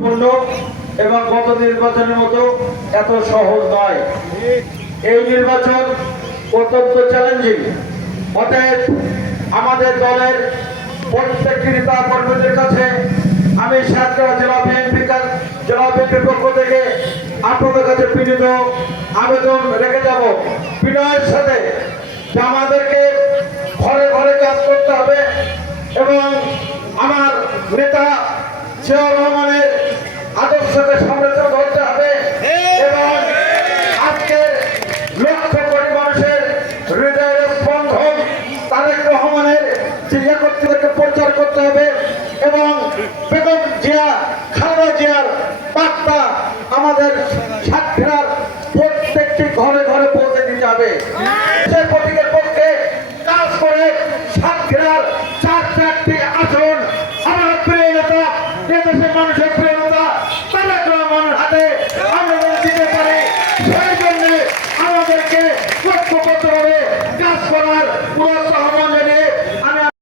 পূর্ণ এবং গত নির্বাচনের মতো এত সহজ নয়। এই নির্বাচন অত্যন্ত চ্যালেঞ্জিং। অতএব আমাদের দলের প্রত্যেকটি নেতা কর্মীদের কাছে আমি সাতক্ষীরা জেলা বিএনপির পক্ষ থেকে আপনাদের কাছে বিনীত আবেদন রেখে যাব বিনয়ের সাথে যে আমাদেরকে ঘরে ঘরে কাজ করতে হবে এবং আমার নেতা জিয়াউর রহমানের আদর্শকে সামনে ধরতে হবে এবং আজকের লক্ষ কোটি মানুষের হৃদয়ের স্পন্দন তারেক রহমানের যে একত্রিতকে প্রচার করতে হবে এবং বেগম জিয়া খালেদা জিয়ার বার্তা আমাদের সাতক্ষীরার প্রত্যেকটি ঘরে ঘরে পৌঁছে দিতে হবে। সেই প্রতীকের পক্ষে কাজ করে সাতক্ষীরার 4-4টি আসন আমার প্রিয় নেতা দেশের মানুষের প্রিয় নেতা তারেক রহমানের হাতে আমরা দিতে পারি। সেই জন্য আমাদেরকে ঐক্যবদ্ধভাবে কাজ করার পুরো